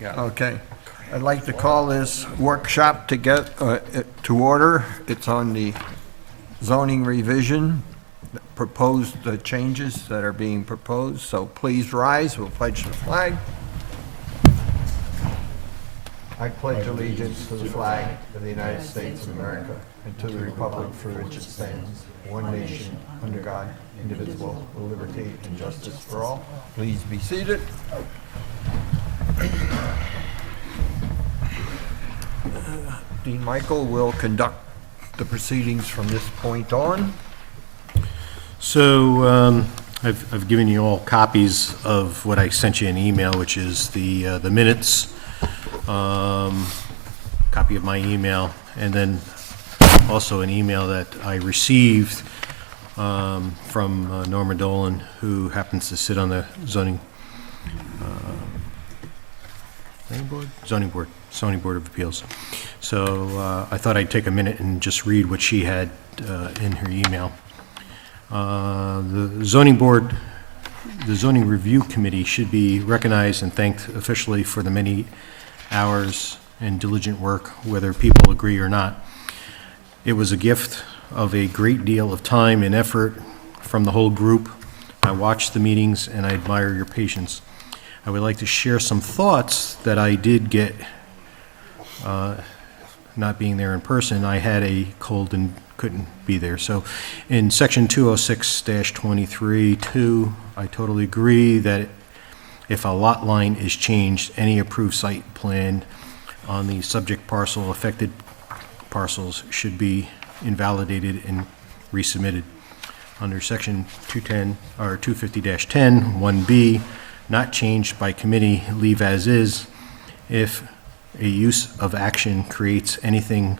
Okay. I'd like to call this workshop to order. It's on the zoning revision, proposed changes that are being proposed. So please rise, we'll pledge the flag. I pledge allegiance to the flag of the United States of America and to the republic for which it stands, one nation, under God, indivisible, with liberty and justice for all. Please be seated. Dean Michael will conduct the proceedings from this point on. So I've given you all copies of what I sent you in email, which is the minutes, copy of my email, and then also an email that I received from Norma Dolan, who happens to sit on the zoning board of appeals. So I thought I'd take a minute and just read what she had in her email. The zoning review committee should be recognized and thanked officially for the many hours and diligent work, whether people agree or not. It was a gift of a great deal of time and effort from the whole group. I watched the meetings and I admire your patience. I would like to share some thoughts that I did get, not being there in person. I had a cold and couldn't be there. So in section 206-23-2, I totally agree that if a lot line is changed, any approved site plan on the subject parcel, affected parcels should be invalidated and resubmitted. Under section 210 or 250-10, 1B, not changed by committee, leave as is. If a use of action creates anything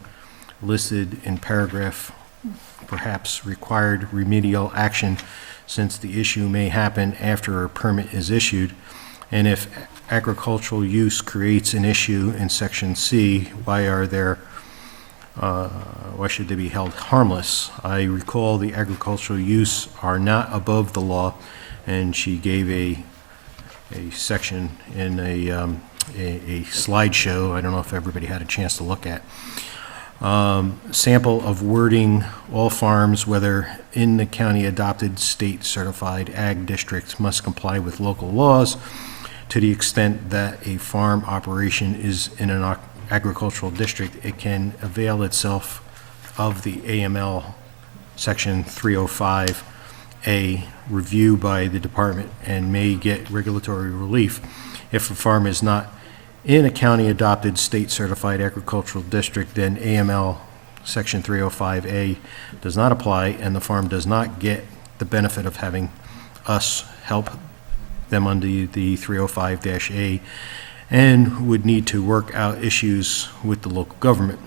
listed in paragraph, perhaps required remedial action, since the issue may happen after a permit is issued. And if agricultural use creates an issue in section C, why should they be held harmless? I recall the agricultural use are not above the law, and she gave a section in a slideshow. I don't know if everybody had a chance to look at. Sample of wording: all farms, whether in the county adopted state certified ag districts, must comply with local laws to the extent that a farm operation is in an agricultural district. It can avail itself of the AML section 305A review by the department and may get regulatory relief. If a farm is not in a county adopted state certified agricultural district, then AML section 305A does not apply, and the farm does not get the benefit of having us help them under the 305-A, and would need to work out issues with the local government.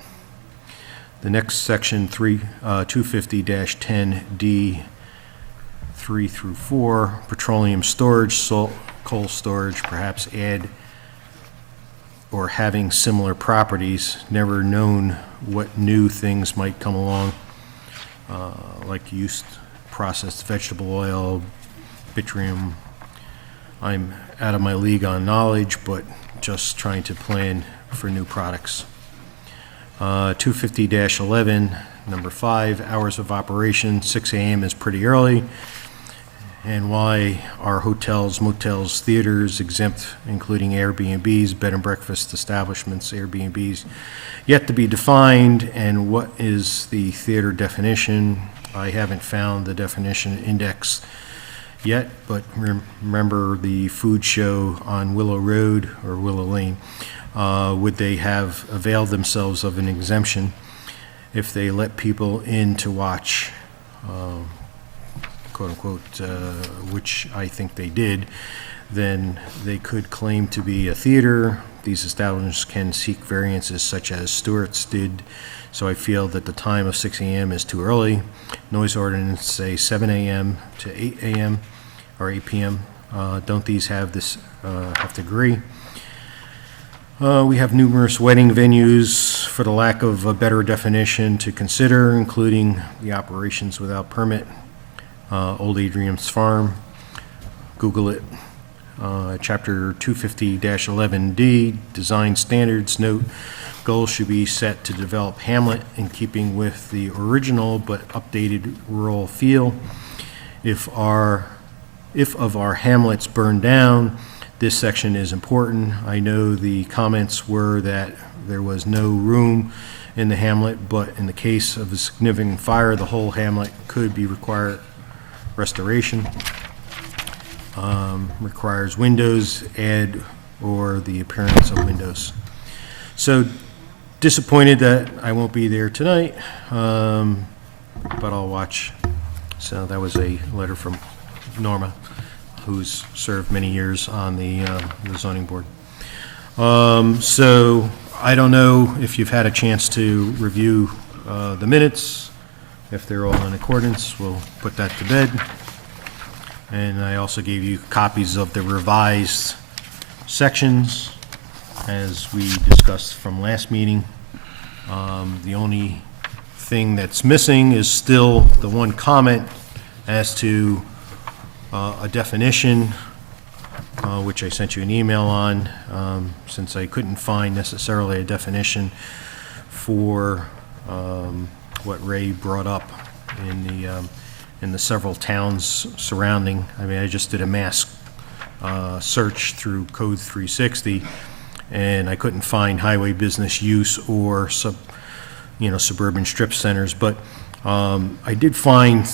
The next section, 250-10D, 3 through 4, petroleum storage, salt, coal storage, perhaps add or having similar properties, never known what new things might come along, like used processed vegetable oil, bitumen. I'm out of my league on knowledge, but just trying to plan for new products. 250-11, number 5, hours of operation, 6 a.m. is pretty early. And why are hotels, motels, theaters exempt, including Airbnbs, bed and breakfast establishments, Airbnbs, yet to be defined? And what is the theater definition? I haven't found the definition index yet, but remember the food show on Willow Road or Willow Lane. Would they have availed themselves of an exemption if they let people in to watch, quote unquote, which I think they did? Then they could claim to be a theater. These establishments can seek variances such as Stewart's did. So I feel that the time of 6 a.m. is too early. Noise ordinance say 7 a.m. to 8 a.m. or 8 p.m. Don't these have this, have to agree? We have numerous wedding venues for the lack of a better definition to consider, including the operations without permit. Old Adrian's Farm, Google it. Chapter 250-11D, Design Standards, note, goals should be set to develop hamlet in keeping with the original but updated rural feel. If of our hamlets burn down, this section is important. I know the comments were that there was no room in the hamlet, but in the case of a significant fire, the whole hamlet could be required restoration. Requires windows, add, or the appearance of windows. So disappointed that I won't be there tonight, but I'll watch. So that was a letter from Norma, who's served many years on the zoning board. So I don't know if you've had a chance to review the minutes. If they're all in accordance, we'll put that to bed. And I also gave you copies of the revised sections as we discussed from last meeting. The only thing that's missing is still the one comment as to a definition, which I sent you an email on, since I couldn't find necessarily a definition for what Ray brought up in the several towns surrounding. I mean, I just did a mass search through Code 360, and I couldn't find highway business use or suburban strip centers, but I did find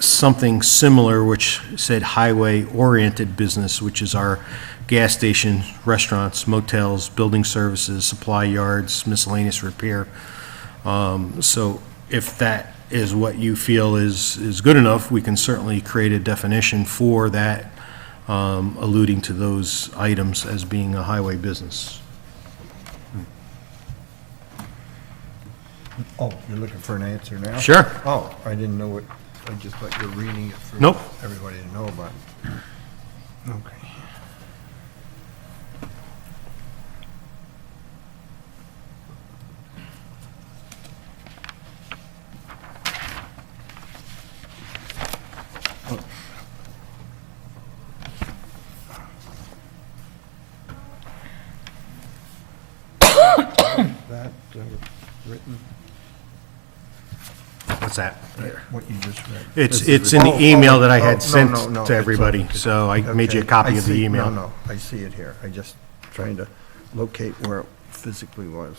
something similar which said highway-oriented business, which is our gas stations, restaurants, motels, building services, supply yards, miscellaneous repair. So if that is what you feel is good enough, we can certainly create a definition for that, alluding to those items as being a highway business. Oh, you're looking for an answer now? Sure. Oh, I didn't know it, I just thought you were reading it for Nope. everybody to know about. Okay. That written, What's that? what you just read. It's in the email that I had no, sent no, no, to it's everybody, okay. so I made you a Okay, copy I of the see- email. No, I see it here. I just trying to locate where it physically was.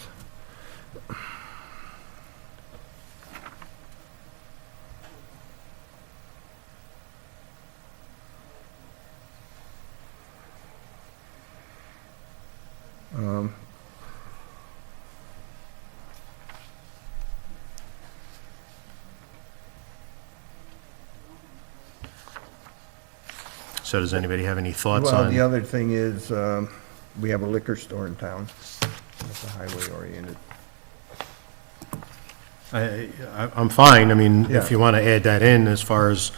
So does anybody have any thoughts Well, the on? other thing is, we have a liquor store in town. That's a highway-oriented. I'm fine, I mean, Yeah. if you want to add that in as far as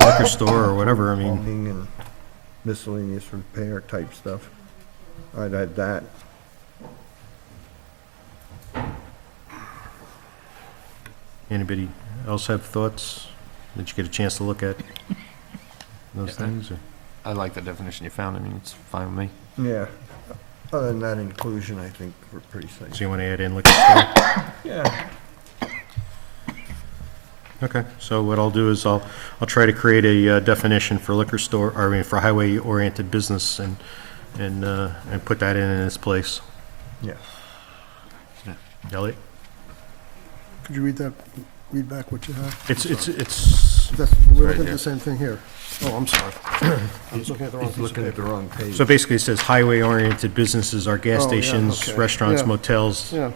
liquor store or whatever, I mean, Plumbing and miscellaneous repair type stuff. I'd add that. anybody else have thoughts? Did you get a chance to look at those Yeah. things? Or- I like the definition you found. I mean, it's fine with me. Yeah. Other than that inclusion, I think we're pretty safe. So you want to add in liquor store? Yeah. Okay, so what I'll do is I'll try to create a definition for liquor store, or I mean, for highway-oriented business and put that in its place. Yeah. Elliot? Could you read back what you have? It's, That's, we're right looking at here. the same thing here. Oh, I'm sorry. I was looking at the wrong He's piece of looking at the paper. wrong page. so basically it says highway-oriented businesses are gas Oh, yeah, stations, okay. restaurants, Yeah. motels, Yeah,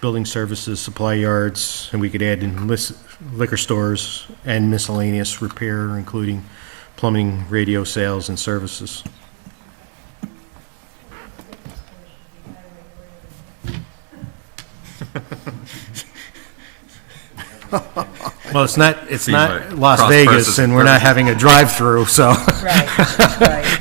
building services, supply yards, and we could add in liquor stores and miscellaneous repair, including plumbing, radio sales, and services. Well, it's not Seems like Las cross Vegas, purposes- and we're not having a drive-through, so. Right, right.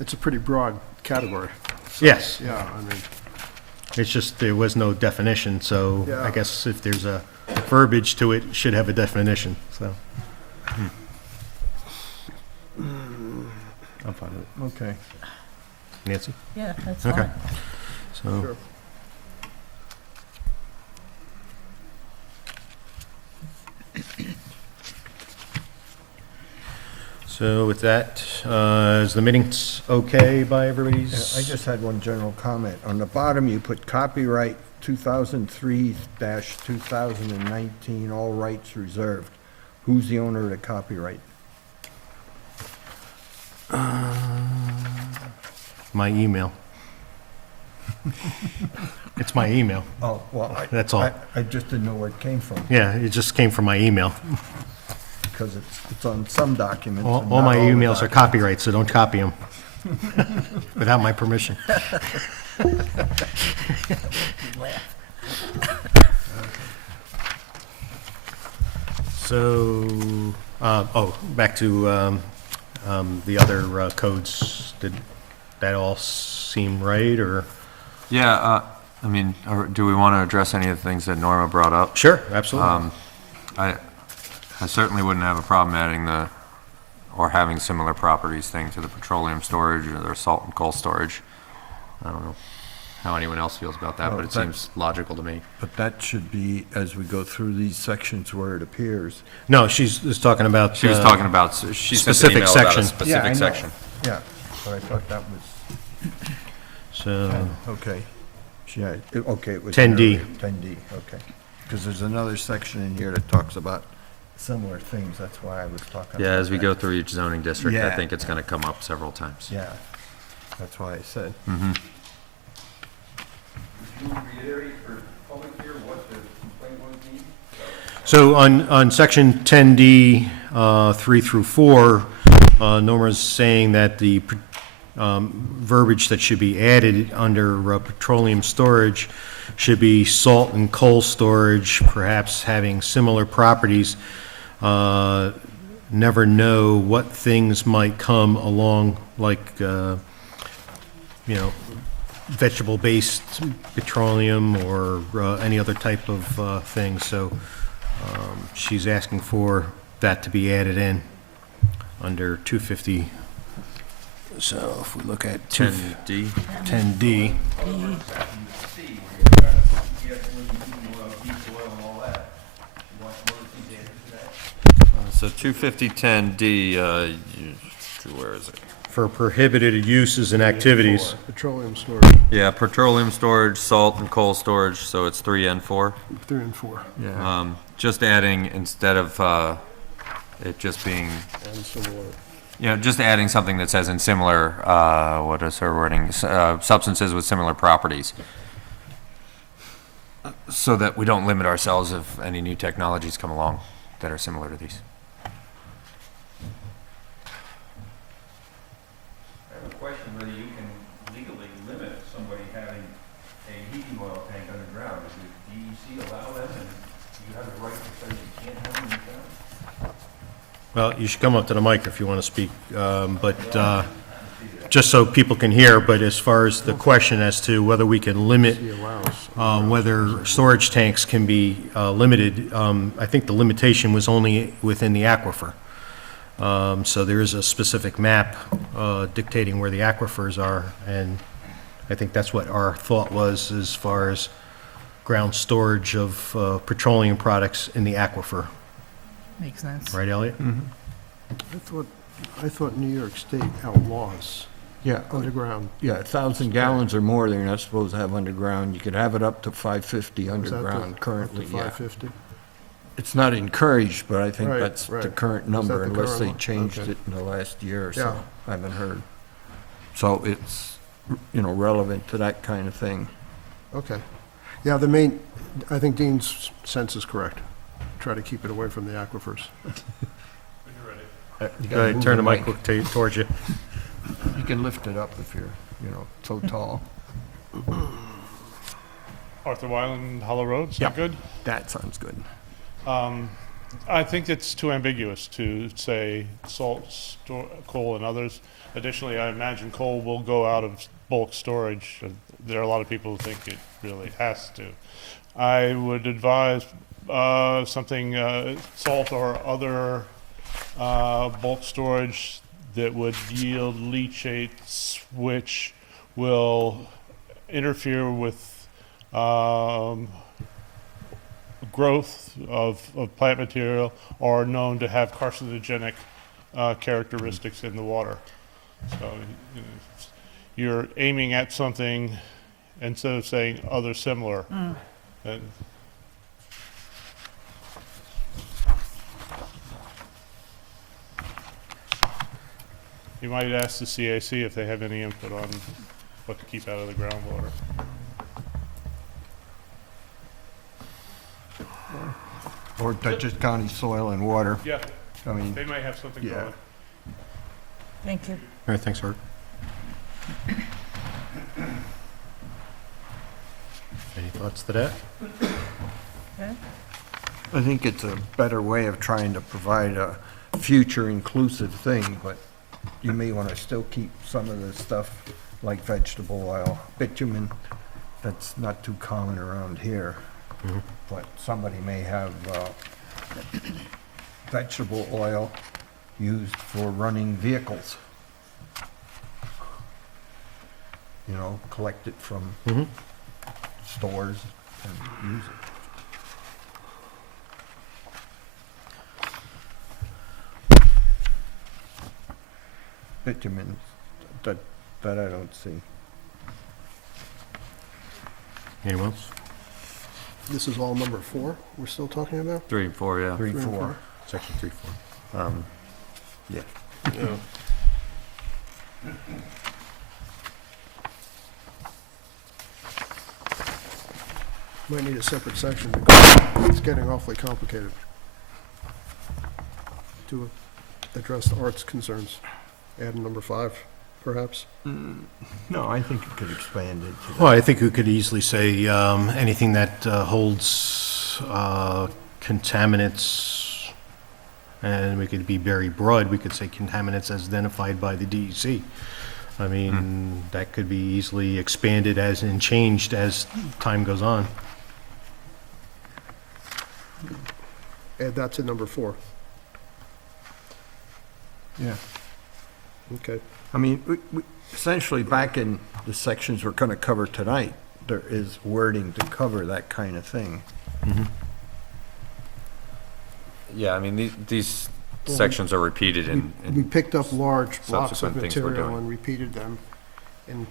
it's a pretty broad category. Yes. Yeah, I mean, It's just there was no definition, so I Yeah. guess if there's a verbiage to it, it should have a definition, so. I'm fine with it. Okay. Nancy? Yeah, that's Okay. fine. So, Sure. so with that, is the meetings okay by Yeah, everybody's? I just had one general comment. On the bottom, you put copyright 2003-2019, all rights reserved. Who's the owner of the copyright? My email. It's my email. Oh, well, That's all. I just didn't know where it came from, Yeah, it just came from my email. because it's on some documents. All and all not my the emails are documents. copyright, so don't copy them. Without my permission. So, back to the other codes. Did that all seem right, or? Yeah, I mean, do we want to address any of the things that Norma brought up? Sure, absolutely. I certainly wouldn't have a problem adding or having similar properties thing to the petroleum storage or the salt and coal storage. I don't know how anyone else feels about that, Well, but it that- seems logical to me. But that should be, as we go through these sections where it appears. No, she's just talking about. She was talking about, she sent an specific email about a section. Yeah, I specific know. section. Yeah, but I thought that was, So, okay. Yeah, okay, it was. 10D. 10D, okay. Because there's another section in here that talks about similar things, that's why I was talking. Yeah, about as we that. go through each zoning district, I Yeah. think it's going to come up several times. Yeah, that's why I said. Mm-hmm. Would you reiterate for public here what the complaint would be? so on section 10D, 3 through 4, Norma's saying that the verbiage that should be added under petroleum storage should be salt and coal storage, perhaps having similar properties. Never know what things might come along, like, vegetable-based petroleum or any other type of thing. So she's asking for that to be added in under 250. So if we look at 10D. 10D, So 25010D, where is it? for prohibited uses and activities. Petroleum storage, Yeah, petroleum storage, salt and coal storage, so it's 3 and 4. 3 and 4, Yeah, Just adding, instead of it just being, and similar. just adding something that says in similar, what is her wording, substances with similar properties. So that we don't limit ourselves if any new technologies come along that are similar to these. I have a question whether you can legally limit somebody having a heating oil tank underground. Does the DEC allow them, and do you have the right to say you can't have them underground? Well, you should come up to the mic if you want to speak, but just so people can hear, but as far as the question as to whether we can limit He allows. whether storage tanks can be limited, I think the limitation was only within the aquifer. So there is a specific map dictating where the aquifers are, and I think that's what our thought was as far as ground storage of petroleum products in the aquifer. Makes sense. Right, Elliot? I thought New York State outlaws yeah, underground. yeah, 1,000 gallons or more, they're not supposed to have underground. You could have it up to 550 Is that the- underground currently, up to yeah. 550? It's not encouraged, but I think Right, that's the right. current Is that number, the unless current they one? changed Okay. it in the last year or Yeah. so. I haven't heard. So it's, relevant to that kind of thing. Okay. Yeah, I think Dean's sense is correct. Try to keep it away from the aquifers. You Go gotta ahead, move turn the the mic towards you. You can lift it up if you're, so tall. Arthur Wyland, Hollow Road, is that Yep. good? That sounds good. I think it's too ambiguous to say salt, coal, and others. Additionally, I imagine coal will go out of bulk storage. there are a lot of people who think it really has to. I would advise something, salt or other bulk storage that would yield leachates, which will interfere with growth of plant material, or are known to have carcinogenic characteristics in the water. So you're aiming at something instead of saying other similar. And you might ask the CAC if they have any input on what to keep out of the groundwater. Or Dutchess County Soil and Water. Yeah, I mean, they might have something Yeah. going. Thank you. All right, thanks, Art. Any thoughts to that? I think it's a better way of trying to provide a future inclusive thing, but you may want to still keep some of the stuff like vegetable oil, bitumen, that's not too common around here. But somebody may have vegetable oil used for running vehicles. You know, collect it from stores and use it. Bitumen, that I don't see. Anyone else? This is all number 4 we're still talking about? 3 and 4, yeah. 3, and 4. Section 3.4. Yeah. Yeah. Might need a separate section because it's getting awfully complicated to address Art's concerns. Add number 5, perhaps. No, I think you could expand it to Well, that. I think we could easily say anything that holds contaminants, and we could be very broad, we could say contaminants as identified by the DEC. I mean, that could be easily expanded as and changed as time goes on. Add that to number 4. Yeah. Okay. I mean, essentially, back in the sections we're going to cover tonight, there is wording to cover that kind of thing. Yeah, I mean, these Well, sections are repeated We in picked up large blocks of subsequent things we're material doing. and repeated them in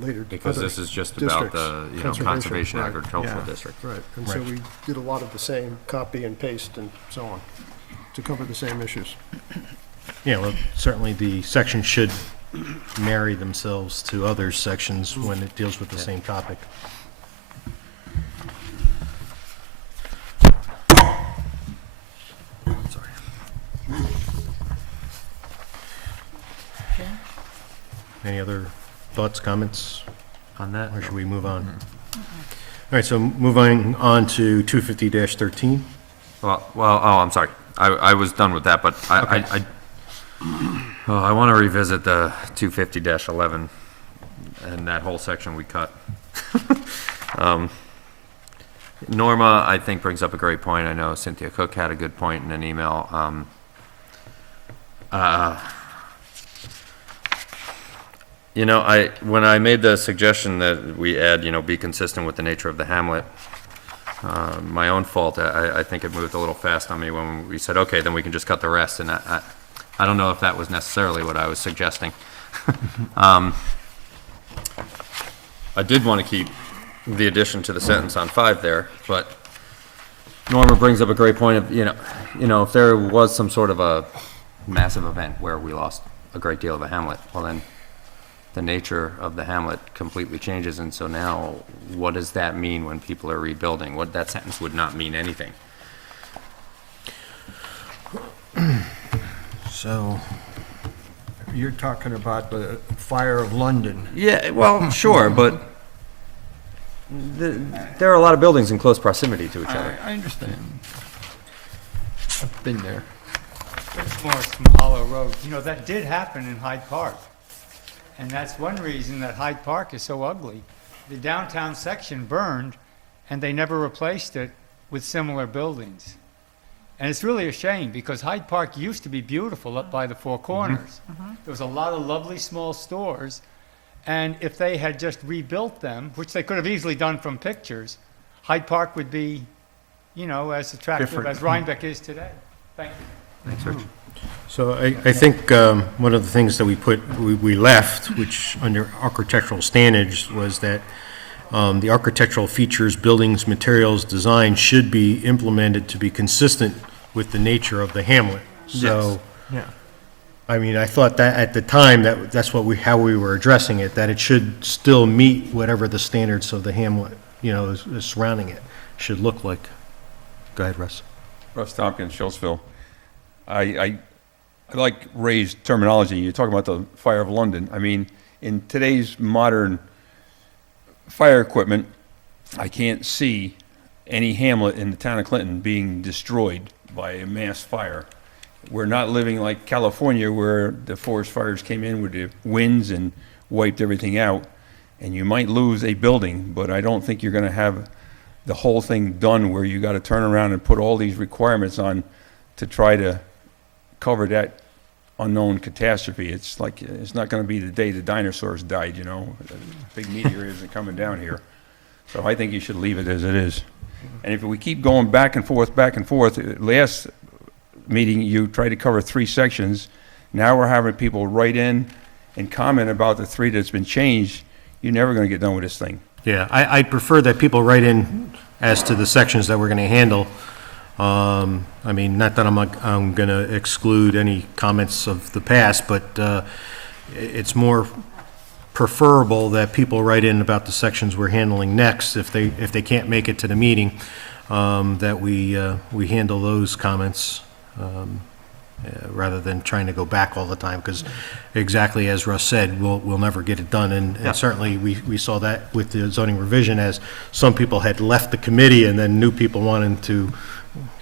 later. because other this is just about districts, the, conservation, conservation right, agricultural yeah. district. Right, and so Right. we did a lot of the same, copy and paste and so on, to cover the same issues. Yeah, well, certainly the sections should marry themselves to other sections when it deals with the same topic. Okay. Any other thoughts, comments, On that? or should we move on? All right, so moving on to 250-13. Well, oh, I'm sorry. I was done with that, but I want to revisit the 250-11 and that whole section we cut. Norma, I think, brings up a great point. I know Cynthia Cook had a good point in an email. When I made the suggestion that we add, be consistent with the nature of the hamlet, my own fault, I think it moved a little fast on me when we said, okay, then we can just cut the rest, and I don't know if that was necessarily what I was suggesting. I did want to keep the addition to the sentence on 5 there, but Norma brings up a great point of, if there was some sort of a massive event where we lost a great deal of a hamlet, well then, the nature of the hamlet completely changes, and so now, what does that mean when people are rebuilding? That sentence would not mean anything. So, You're talking about the fire of London. Yeah, well, sure, but there are a lot of buildings in close proximity to each other. I understand. I've been there. Morris from Hollow Road. That did happen in Hyde Park. And that's one reason that Hyde Park is so ugly, the downtown section burned, and they never replaced it with similar buildings. And it's really a shame, because Hyde Park used to be beautiful up by the Four Corners. There was a lot of lovely small stores, and if they had just rebuilt them, which they could have easily done from pictures, Hyde Park would be, you know, as attractive Different. as Rhinebeck is today. Thank you. Thanks, Rich. So I think one of the things that we left, which under architectural standards, was that the architectural features, buildings, materials, design should be implemented to be consistent with the nature of the hamlet. So, Yeah. I mean, I thought that at the time, that's how we were addressing it, that it should still meet whatever the standards of the hamlet, you know, is surrounding it, should look like. Go ahead, Russ. Russ Tompkins, Shellsville. I like Ray's terminology. You talk about the Fire of London. I mean, in today's modern fire equipment, I can't see any hamlet in the town of Clinton being destroyed by a mass fire. We're not living like California, where the forest fires came in with the winds and wiped everything out. And you might lose a building, but I don't think you're going to have the whole thing done where you got to turn around and put all these requirements on to try to cover that unknown catastrophe. It's like, it's not going to be the day the dinosaurs died, you know. A big meteor isn't coming down here. So I think you should leave it as it is. And if we keep going back and forth, last meeting you tried to cover 3 sections. Now we're having people write in and comment about the 3 that's been changed. You're never going to get done with this thing. Yeah, I prefer that people write in as to the sections that we're going to handle. I mean, not that I'm going to exclude any comments of the past, but it's more preferable that people write in about the sections we're handling next, if they can't make it to the meeting, that we handle those comments rather than trying to go back all the time, because exactly as Russ said, we'll never get it done. And certainly, we saw that with the zoning revision, as some people had left the committee and then new people wanted to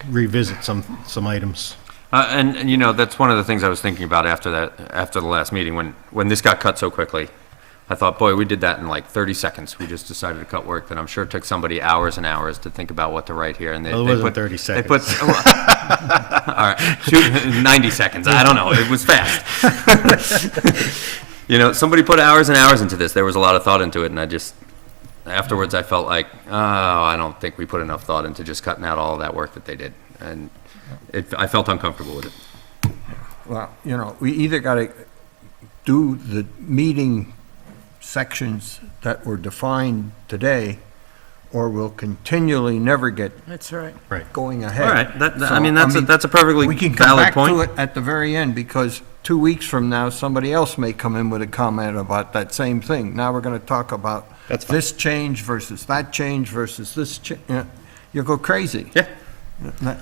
revisit some items. And you know, that's one of the things I was thinking about after the last meeting, when this got cut so quickly. I thought, boy, we did that in like 30 seconds. We just decided to cut work that I'm sure took somebody hours and hours to think about what to write here. And Well, it wasn't 30 seconds. They put, all right, 90 seconds. I don't know. It was fast. You know, somebody put hours and hours into this. There was a lot of thought into it, and afterwards I felt like, oh, I don't think we put enough thought into just cutting out all of that work that they did. And I felt uncomfortable with it. Well, you know, we either got to do the meeting sections that were defined today, or we'll continually never get That's right. going ahead. All right, So, I mean, that's a perfectly We can come valid back to point. it at the very end, because 2 weeks from now, somebody else may come in with a comment about that same thing. Now we're going to talk about this change versus that change versus this change. You'll go crazy. Yeah.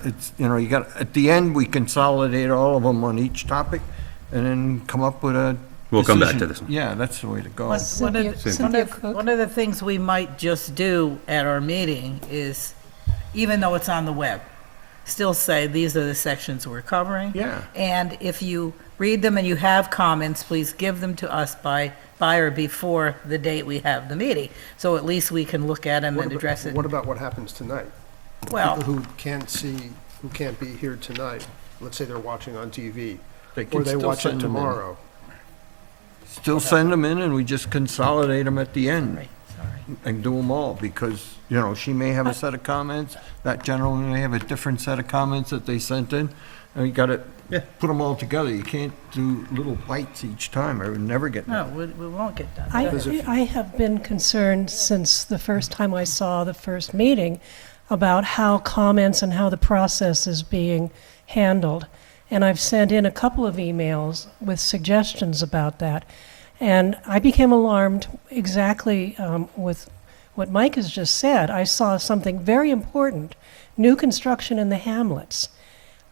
It's, you know, you got, at the end, we consolidate all of them on each topic and then come up with a We'll come back decision. to this one. Yeah, that's the way to go. One of the things we might just do at our meeting is, even though it's on the web, still say, these are the sections we're covering. Yeah. And if you read them and you have comments, please give them to us by or before the date we have the meeting. So at least we can look at them and address it. What about what happens tonight? Well, People who can't be here tonight, let's say they're watching on TV, They or can they still watch it send them in. tomorrow. Still send them in, and we just consolidate them at the end sorry. and do them all, because, you know, she may have a set of comments, that gentleman may have a different set of comments that they sent in, and you gotta put them all together. You can't do little bites each time, or never get No, done. we won't get done. I have been concerned since the first time I saw the first meeting about how comments and how the process is being handled. And I've sent in a couple of emails with suggestions about that. And I became alarmed exactly with what Mike has just said. I saw something very important, new construction in the hamlets.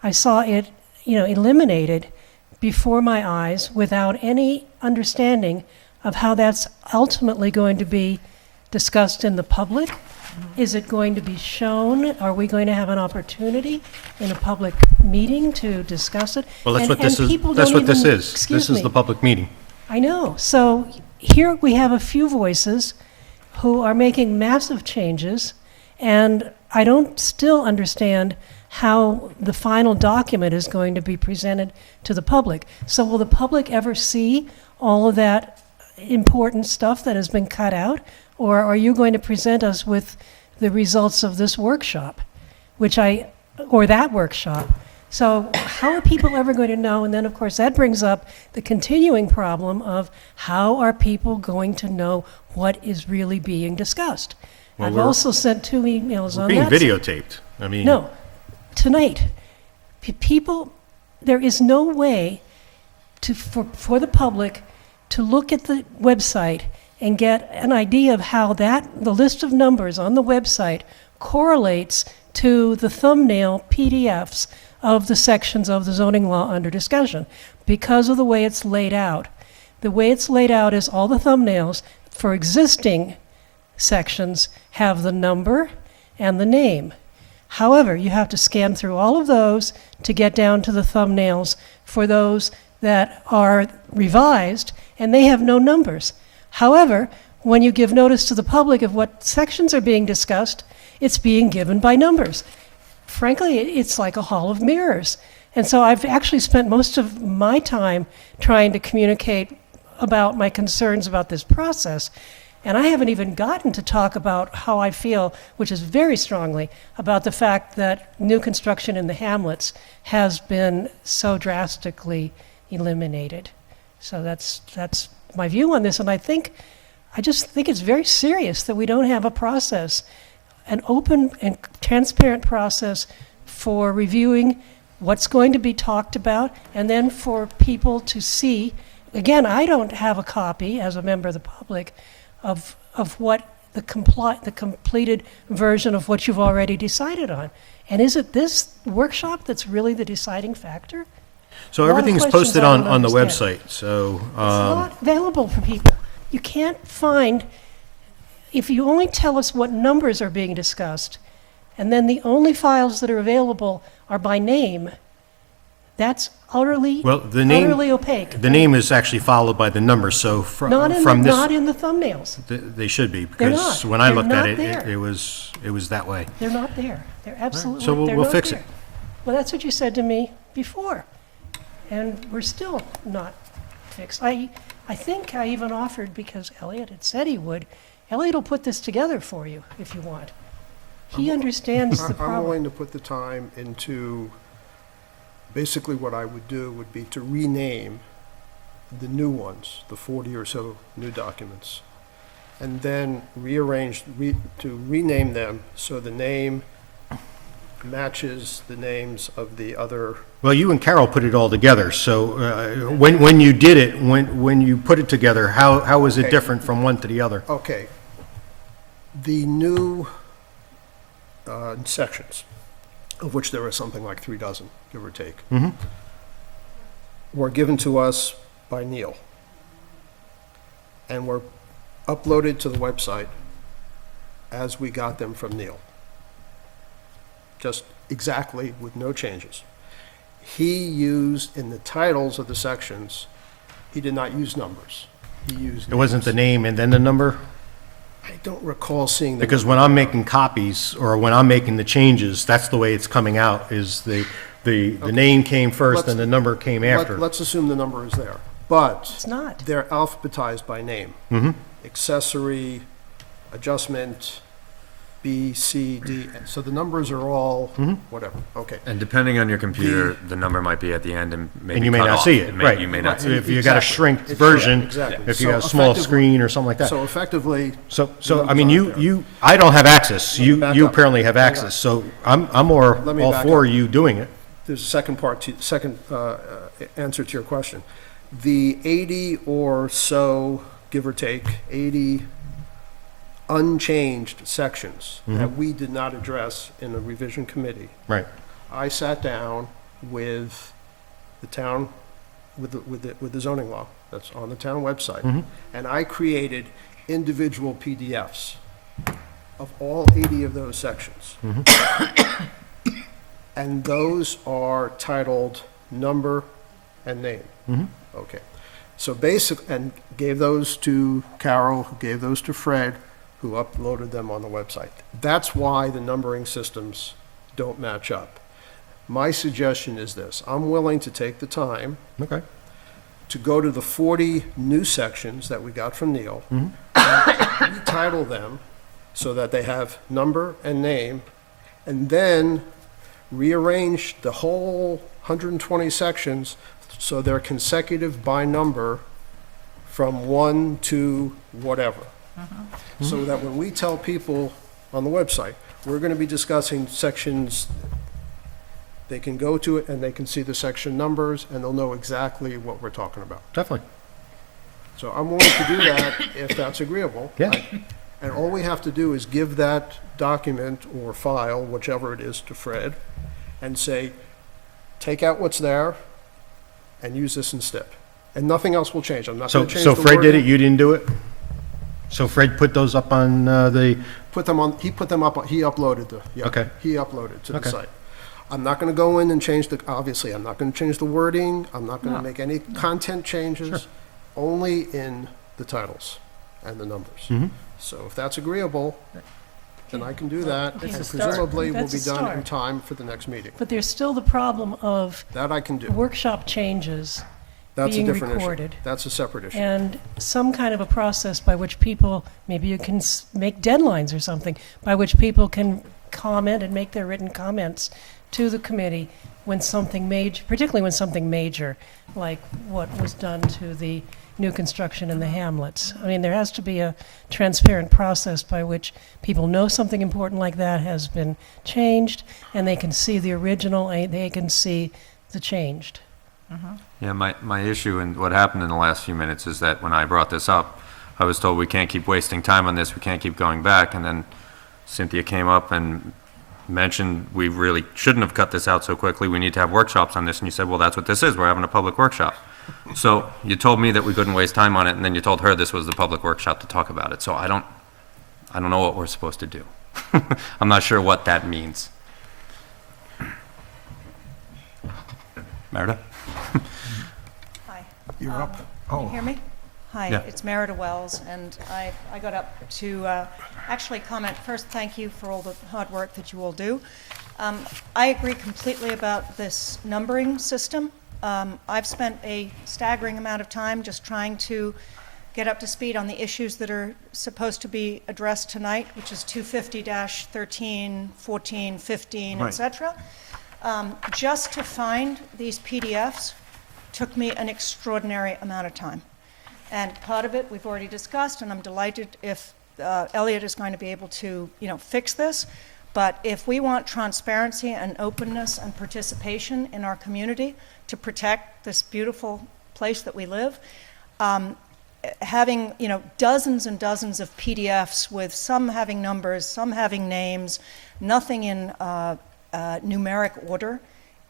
I saw it, eliminated before my eyes without any understanding of how that's ultimately going to be discussed in the public. Is it going to be shown? Are we going to have an opportunity in a public meeting to discuss it? Well, that's And- what this and is. people That's don't what this even- is. excuse This is me. the public meeting. I know. So here we have a few voices who are making massive changes, and I don't still understand how the final document is going to be presented to the public. So will the public ever see all of that important stuff that has been cut out? Or are you going to present us with the results of this workshop, or that workshop? So how are people ever going to know? And then, of course, that brings up the continuing problem of how are people going to know what is really being discussed? Well, I've we're- also sent 2 emails We're on being that. videotaped. I mean. No, tonight, people, there is no way for the public to look at the website and get an idea of how the list of numbers on the website correlates to the thumbnail PDFs of the sections of the zoning law under discussion because of the way it's laid out. The way it's laid out is all the thumbnails for existing sections have the number and the name. However, you have to scan through all of those to get down to the thumbnails for those that are revised, and they have no numbers. However, when you give notice to the public of what sections are being discussed, it's being given by numbers. Frankly, it's like a hall of mirrors. And so I've actually spent most of my time trying to communicate about my concerns about this process. And I haven't even gotten to talk about how I feel, which is very strongly, about the fact that new construction in the hamlets has been so drastically eliminated. So that's my view on this. And I just think it's very serious that we don't have a process, an open and transparent process for reviewing what's going to be talked about, and then for people to see. Again, I don't have a copy as a member of the public of what the completed version of what you've already decided on. And is it this workshop that's really the deciding factor? So A lot of everything's questions posted I on don't the understand. website, so, It's not available for people. You can't find, if you only tell us what numbers are being discussed, and then the only files that are available are by name, that's utterly, well, the name, utterly opaque. the name is actually followed by the number, so Not from in this, the thumbnails. they should be, They're because not. when I They're looked at not it, there. it was that way. They're not there. They're absolutely, So they're we'll not fix it. there. Well, that's what you said to me before, and we're still not fixed. I think I even offered, because Elliot had said he would, Elliot will put this together for you if you want. He understands the I'm problem. willing to put the time into, basically what I would do would be to rename the new ones, the 40 or so new documents, and then to rename them so the name matches the names of the other. Well, you and Carol put it all together, so when you did it, when you put it together, how was it Okay. different from one to the other? Okay. The new sections, of which there are something like 3 dozen, give or take, Mhm. were given to us by Neil and were uploaded to the website as we got them from Neil. Just exactly with no changes. He used, in the titles of the sections, he did not use numbers. He used It wasn't the names. name and then the number? I don't recall seeing the. Because when I'm making copies, or when I'm making the changes, that's the way it's coming out, is the name came first and the number came after. Let's assume the number is there, but It's not. they're alphabetized by name. Mhm. Accessory, adjustment, B, C, D, so the numbers are all, Mm-hmm. whatever, okay. And depending on your computer, the number might be at the end and maybe And you may cut not off. see it, right. You may not see it. If you got a Exactly. shrink It's- version, exactly. if you So got a small effectively- screen or something like that. So effectively, So, the I mean, numbers aren't you, I don't have access. Let me You back up. apparently have Hang on. access, so I'm more Let me all back for up. you doing it. there's a second part to, answer to your question. The 80 or so, give or take, 80 unchanged sections that we did not address in the revision committee, Right. I sat down with the town, with the zoning law that's on the town website, and I created individual PDFs of all 80 of those sections. And those are titled number and name. Okay. So and gave those to Carol, who gave those to Fred, who uploaded them on the website. That's why the numbering systems don't match up. My suggestion is this: I'm willing to take the time Okay. to go to the 40 new sections that we got from Neil, retitle them so that they have number and name, and then rearrange the whole 120 sections so they're consecutive by number from 1 to whatever. So that when we tell people on the website, we're going to be discussing sections, they can go to it and they can see the section numbers and they'll know exactly what we're talking about. Definitely. So I'm willing to do that if that's agreeable. Yeah. And all we have to do is give that document or file, whichever it is, to Fred and say, take out what's there and use this instead. And nothing else will change. I'm not So, going to change so the Fred did it, wording. you didn't do it? So Fred put those up on the, Put them on, he put them up, he uploaded the, yeah. Okay. He uploaded to the Okay. site. I'm not going to go in and change the, obviously, I'm not going to change the wording. I'm not going to No. make any content changes. Sure. Only in the titles and the numbers. Mhm. So if that's agreeable, then I can do that. That's And a start. presumably will That's be a done in start. time for the next meeting. But there's still the problem of That I can do. workshop changes That's a being different issue. recorded. That's a separate issue. and some kind of a process by which people, maybe you can make deadlines or something, by which people can comment and make their written comments to the committee when something major, particularly when something major, like what was done to the new construction in the hamlets. I mean, there has to be a transparent process by which people know something important like that has been changed, and they can see the original, and they can see the changed. Yeah, my issue and what happened in the last few minutes is that when I brought this up, I was told we can't keep wasting time on this, we can't keep going back, and then Cynthia came up and mentioned we really shouldn't have cut this out so quickly, we need to have workshops on this, and you said, well, that's what this is, we're having a public workshop. So you told me that we couldn't waste time on it, and then you told her this was the public workshop to talk about it, so I don't know what we're supposed to do. I'm not sure what that means. Merida? Hi. You're up. Can you hear me? Hi, Yeah. it's Merida Wells, and I got up to actually comment. First, thank you for all the hard work that you all do. I agree completely about this numbering system. I've spent a staggering amount of time just trying to get up to speed on the issues that are supposed to be addressed tonight, which is 250-13, 14, 15, et cetera. Just to find these PDFs took me an extraordinary amount of time. And part of it we've already discussed, and I'm delighted if Elliot is going to be able to, fix this. But if we want transparency and openness and participation in our community to protect this beautiful place that we live, having, dozens and dozens of PDFs with some having numbers, some having names, nothing in numeric order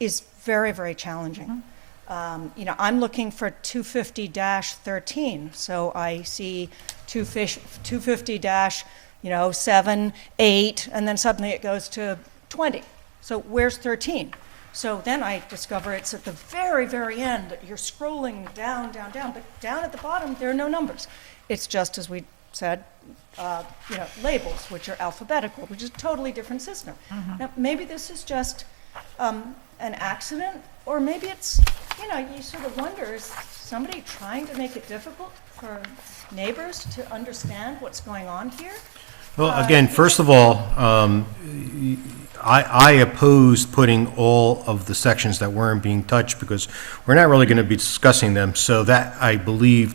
is very, very challenging. I'm looking for 250-13, so I see 250-7, 8, and then suddenly it goes to 20. So where's 13? So then I discover it's at the very, very end. You're scrolling down, down, down, but down at the bottom, there are no numbers. It's just, as we said, labels, which are alphabetical, which is a totally different system. Now, maybe this is just an accident, or maybe it's, you sort of wonder, is somebody trying to make it difficult for neighbors to understand what's going on here? well, again, first of all, I opposed putting all of the sections that weren't being touched because we're not really going to be discussing them. So that, I believe,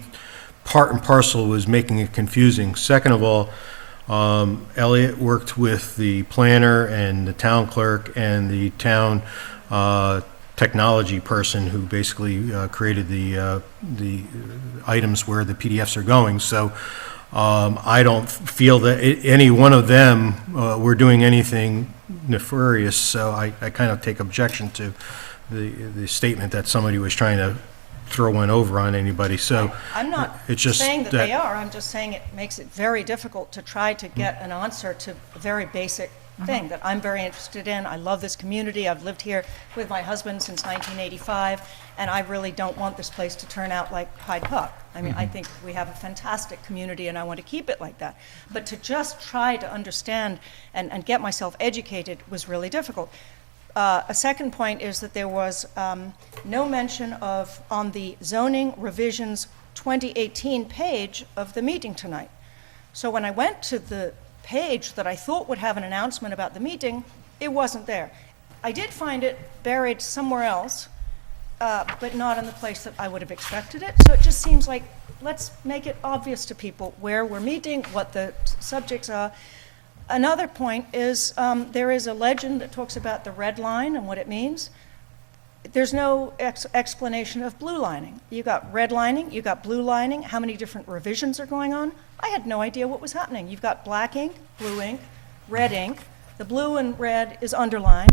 part and parcel was making it confusing. Second of all, Elliot worked with the planner and the town clerk and the town technology person who basically created the items where the PDFs are going. So I don't feel that any one of them were doing anything nefarious, so I kind of take objection to the statement that somebody was trying to throw one over on anybody, so. I'm not it's just saying that they are, I'm just saying it makes it very difficult to try to get an answer to a very basic thing that I'm very interested in. I love this community. I've lived here with my husband since 1985, and I really don't want this place to turn out like Hyde Park. I mean, I think we have a fantastic community, and I want to keep it like that. But to just try to understand and get myself educated was really difficult. A second point is that there was no mention of, on the zoning revisions 2018 page of the meeting tonight. So when I went to the page that I thought would have an announcement about the meeting, it wasn't there. I did find it buried somewhere else, but not in the place that I would have expected it. So it just seems like, let's make it obvious to people where we're meeting, what the subjects are. Another point is there is a legend that talks about the red line and what it means. There's no explanation of blue lining. You got red lining, you got blue lining, how many different revisions are going on? I had no idea what was happening. You've got black ink, blue ink, red ink. The blue and red is underlined.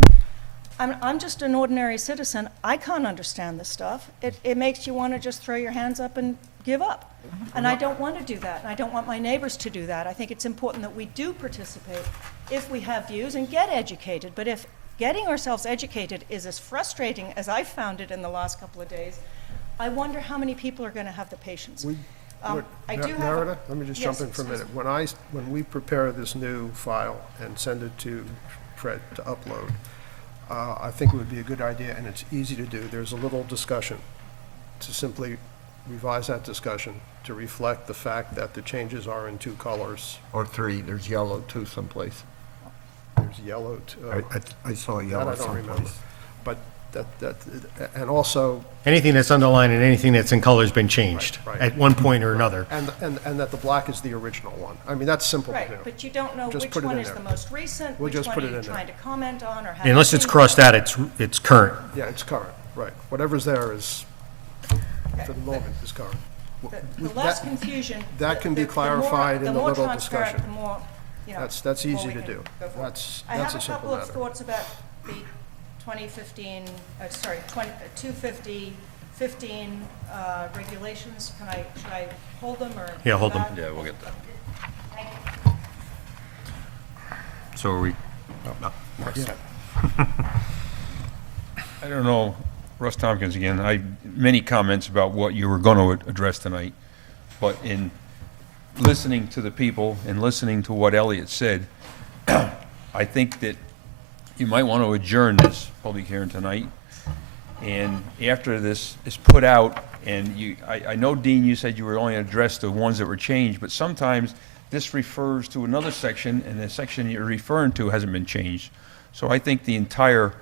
I'm just an ordinary citizen. I can't understand this stuff. It makes you want to just throw your hands up and give up. And I don't want to do that, and I don't want my neighbors to do that. I think it's important that we do participate if we have views and get educated. But if getting ourselves educated is as frustrating as I found it in the last couple of days, I wonder how many people are going to have the patience. I do have Narada, let me just jump Yes, in for a excuse minute. When we prepare this new file and send it to Fred to upload, I think it would be a good idea, and it's easy to do. There's a little discussion to simply revise that discussion to reflect the fact that the changes are in two colors. Or 3, there's yellow too someplace. There's yellow, I saw that yellow I don't remember. someplace. But and also, Anything that's underlined and anything that's in color has been changed Right. at one point or another. and that the black is the original one. I mean, that's simple to Right, do. but you don't know Just which put it one in is there. the most recent, We'll which just one put are it you in there. trying to comment on, or have. Unless it's crossed out, it's current. Yeah, it's current, right. Whatever's there is, for the moment, is current. The less confusion. that can be the more- clarified in the little more transparent, discussion. the more, you know. That's the more easy we to can do. go forward. That's I a have a simple couple of matter. thoughts about the 2015, 250-15 regulations. Should I hold them or? Yeah, hold them. back? Yeah, we'll get that. Thank you. So are we, I don't know, Russ Tompkins again. Many comments about what you were going to address tonight, but in listening to the people and listening to what Elliot said, I think that you might want to adjourn this public hearing tonight. And after this is put out, and I know, Dean, you said you were only going to address the ones that were changed, but sometimes this refers to another section, and the section you're referring to hasn't been changed. So I think the entire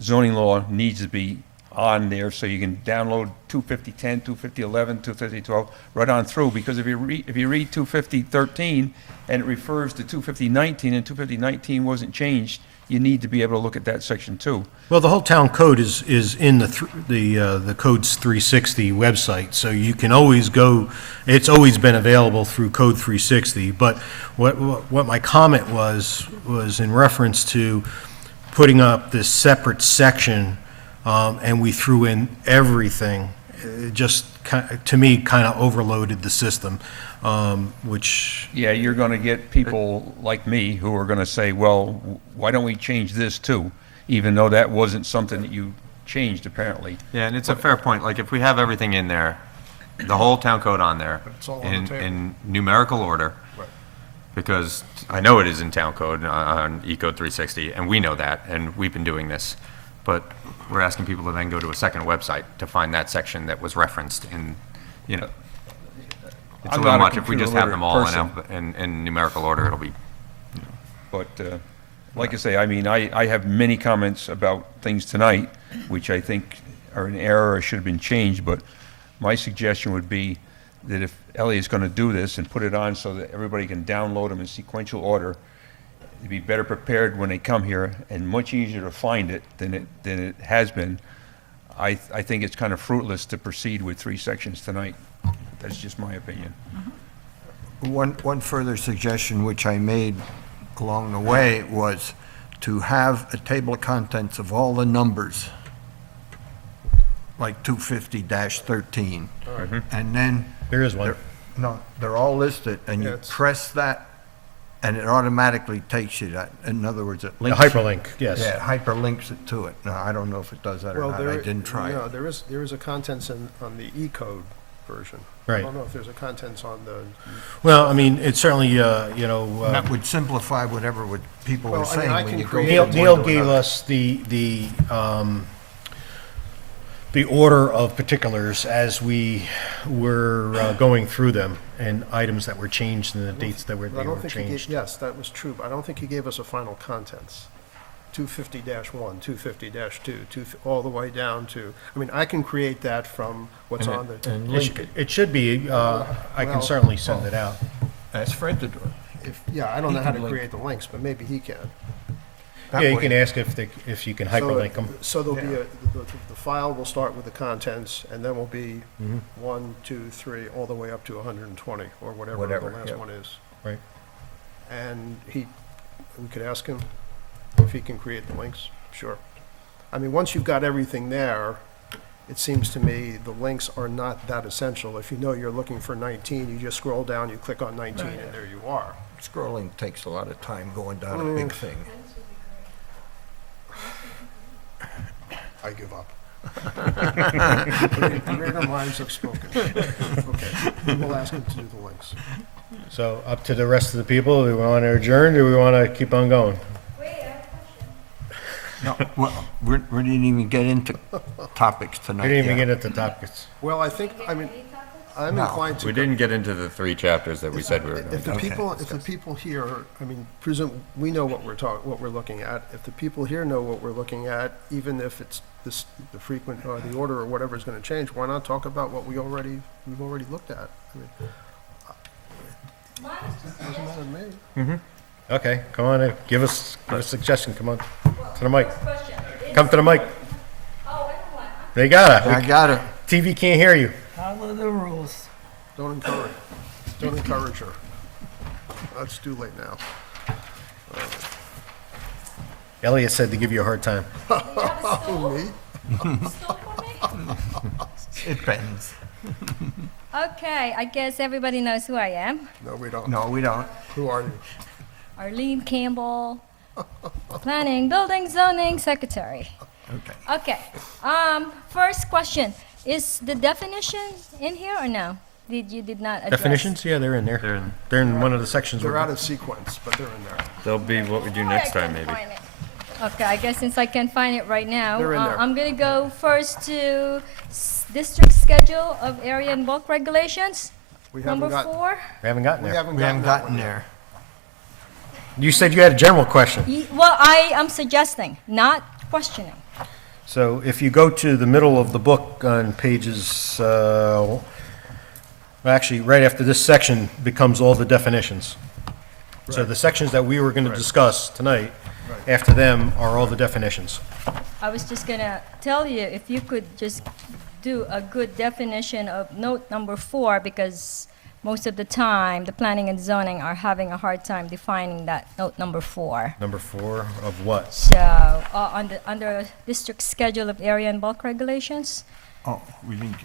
zoning law needs to be on there, so you can download 250.10, 250.11, 250.12, right on through, because if you read 250.13, and it refers to 250.19, and 250.19 wasn't changed, you need to be able to look at that section too. Well, the whole town code is in the Codes 360 website, so you can always go, it's always been available through Code 360, but what my comment was in reference to putting up this separate section, and we threw in everything. It just, to me, kind of overloaded the system, which, Yeah, you're going to get people like me who are going to say, well, why don't we change this too? Even though that wasn't something that you changed apparently. yeah, and it's a fair point. Like, if we have everything in there, the whole town code on there, it's all on the table. in numerical order, Right. because I know it is in town code on E-code 360, and we know that, and we've been doing this. But we're asking people to then go to a second website to find that section that was referenced in, you know, it's a I'm little not a much. If we just have them all computer in numerical order, it'll be, But like I say, I mean, I have many comments about things tonight, which I think are in error or should have been changed, but my suggestion would be that if Elliot's going to do this and put it on so that everybody can download them in sequential order, they'd be better prepared when they come here and much easier to find it than it has been. I think it's kind of fruitless to proceed with 3 sections tonight. That's just my opinion. One further suggestion which I made along the way was to have a table of contents of all the numbers, like 250-13. And then, there is one. no, they're all listed, and Yeah, you it's- press that And it automatically takes you that, in other words, it A links. hyperlink, yes. Yeah, it hyperlinks it to it. Now, I don't know if it does that or Well, not, I didn't try no, it. there is a contents on the E-code version. I Right. don't know if there's a contents on the, Well, I mean, it's certainly, That would simplify whatever people were Well, I mean, saying I when can you go create- Neil, from Neil one to gave another. us the order of particulars as we were going through them, and items that were changed and the dates that were, I they don't were think he gave, changed. yes, that was true, but I don't think he gave us a final contents. 250-1, 250-2, all the way down to, I mean, I can create that from what's And on it- the, and It link sh- it. It should be, I can Well- certainly send it out. Ask Fred to do it. yeah, I don't know He how can to link. create the links, but maybe he can. That Yeah, you way- can ask if you can hyperlink them. So there'll be Yeah. the file will start with the contents, and then will be Mhm. 1, 2, 3, all the way up to 120, or whatever the Whatever, last yeah. one is. Right. And we could ask him if he can create the links, sure. I mean, once you've got everything there, it seems to me the links are not that essential. If you know you're looking for 19, you just scroll down, you click on 19, and there you are. Scrolling takes a lot of time going down a big thing. I give up. Greater minds have spoken. Okay, we will ask him to do the links. So up to the rest of the people, do we want to adjourn, or do we want to keep on going? No, well, we didn't even get into topics We tonight didn't even yet. get into topics. Well, I think, I mean, I'm No. inclined to. We didn't get into the 3 chapters that we said we were going If to. the Okay. people, if the people here, I mean, we know what what we're looking at. If the people here know what we're looking at, even if it's this, the frequent, or the order or whatever is gonna change, why not talk about what we've already looked at? I mean, doesn't matter to me. Okay, come on, give us a suggestion, come on, to the mic. Come to the mic. They got I it. got it. TV can't hear you. Follow the rules. Don't encourage her. It's too late now. Elliot said to give you a hard time. Oh, me? It bends. Okay, I guess everybody knows who I am. No, we don't. No, we don't. Who are you? Arlene Campbell, Planning, Building, Zoning Secretary. Okay. Okay, first question, is the definition in here or no? You did not address? Definitions? Yeah, they're in there. They're in- They're in one of the sections. They're out of sequence, but they're in there. They'll be what we do Oh, next I time, can't maybe. find it. Okay, I guess since I can't find it right now, They're in there. I'm gonna go first to district schedule of area and bulk regulations, We haven't number got, 4. We haven't gotten we there. haven't We haven't that gotten one yet. there. You said you had a general question. Well, I am suggesting, not questioning. So if you go to the middle of the book on pages, well, actually, right after this section becomes all the definitions. So the sections that we were going to discuss tonight, after them are all the definitions. I was just gonna tell you, if you could just do a good definition of note number 4, because most of the time, the planning and zoning are having a hard time defining that note number 4. Number 4 of what? So, under district schedule of area and bulk regulations, Oh, we didn't,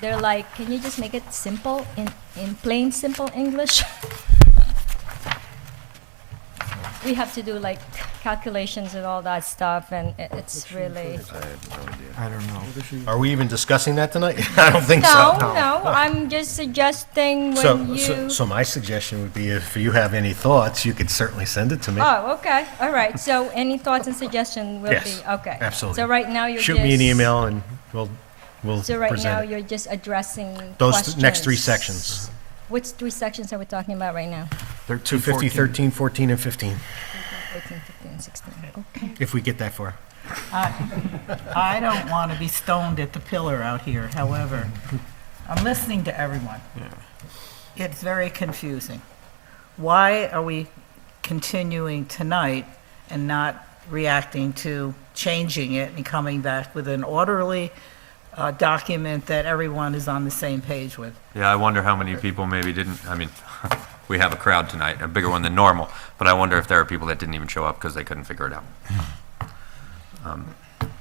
they're like, can you just make it simple, in plain, simple English? We have to do like calculations and all that stuff, and it's really, I don't know. Are we even discussing that tonight? I don't think no, so. no, I'm just suggesting So, when so, you. so my suggestion would be if you have any thoughts, you could certainly send it to me. Oh, okay, all right, so any thoughts and suggestion will be, Yes, okay. absolutely. So right now you're just. Shoot me an email and we'll So right now present it. you're just addressing Those next 3 questions. sections. Which 3 sections are we talking about right now? 250, 13, 14, and 15, 14, 15, 16, okay. if we get that far. I don't want to be stoned at the pillar out here, however, I'm listening to everyone. It's very confusing. Why are we continuing tonight and not reacting to changing it and coming back with an orderly document that everyone is on the same page with? Yeah, I wonder how many people maybe didn't, I mean, we have a crowd tonight, a bigger one than normal, but I wonder if there are people that didn't even show up because they couldn't figure it out.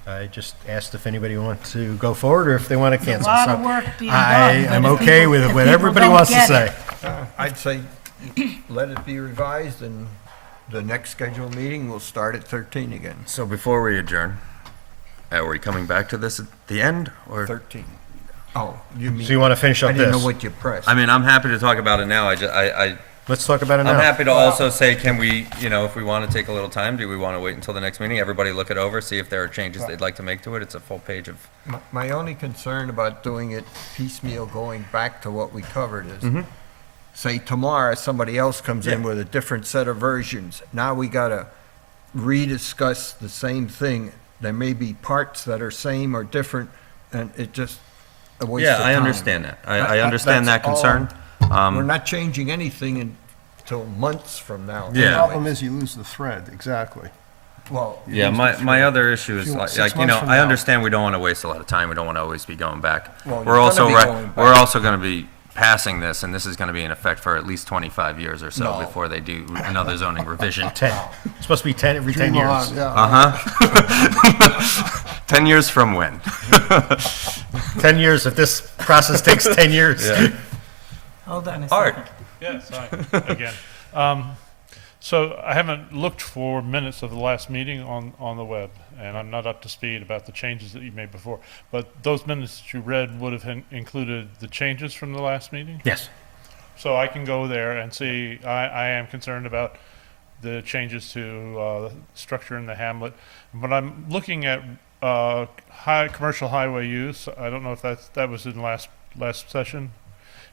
I just asked if anybody wants to go forward or if they want to There's a cancel. lot So of work being I done, am but if okay people- with if what people everybody don't wants to get say. it- I'd say let it be revised, and the next scheduled meeting will start at 13 again. So before we adjourn, are we coming back to this at the end, or? 13. Oh, you mean? So you want to finish I up didn't know this? what you pressed. I mean, I'm happy to talk about it now. Let's talk about it I'm now. happy to also say, can we, if we want to take a little time, do we want to wait until the next meeting? Everybody look it over, see if there are changes they'd like to make to it. It's a full page of, My only concern about doing it piecemeal, going back to what we covered is, say tomorrow, somebody else comes in with a different set of versions. Now we gotta rediscuss the same thing. There may be parts that are same or different, and it just a waste of yeah, time. I understand that. I understand that That's all. concern. We're not changing anything until months from now. The Yeah. problem is you lose the thread, exactly. Well, You Yeah, lose the my thread. other issue is Few- like, 6 months from I now. understand we don't want to waste a lot of time. We don't want to always be going back. Well, We're you're also, gonna be going back. we're also going to be passing this, and this is going to be in effect for at least 25 years or so No. before they do another zoning revision. 10. It's supposed to be 10 every 10 Dream years. on, yeah. Uh-huh. 10 years from when? 10 years, if this process takes 10 years. Yeah. Hold on a Art. second. Yes, again. So I haven't looked for minutes of the last meeting on the web, and I'm not up to speed about the changes that you made before. But those minutes that you read would have included the changes from the last meeting? Yes. So I can go there and see, I am concerned about the changes to structure in the hamlet. But I'm looking at commercial highway use. I don't know if that was in last session.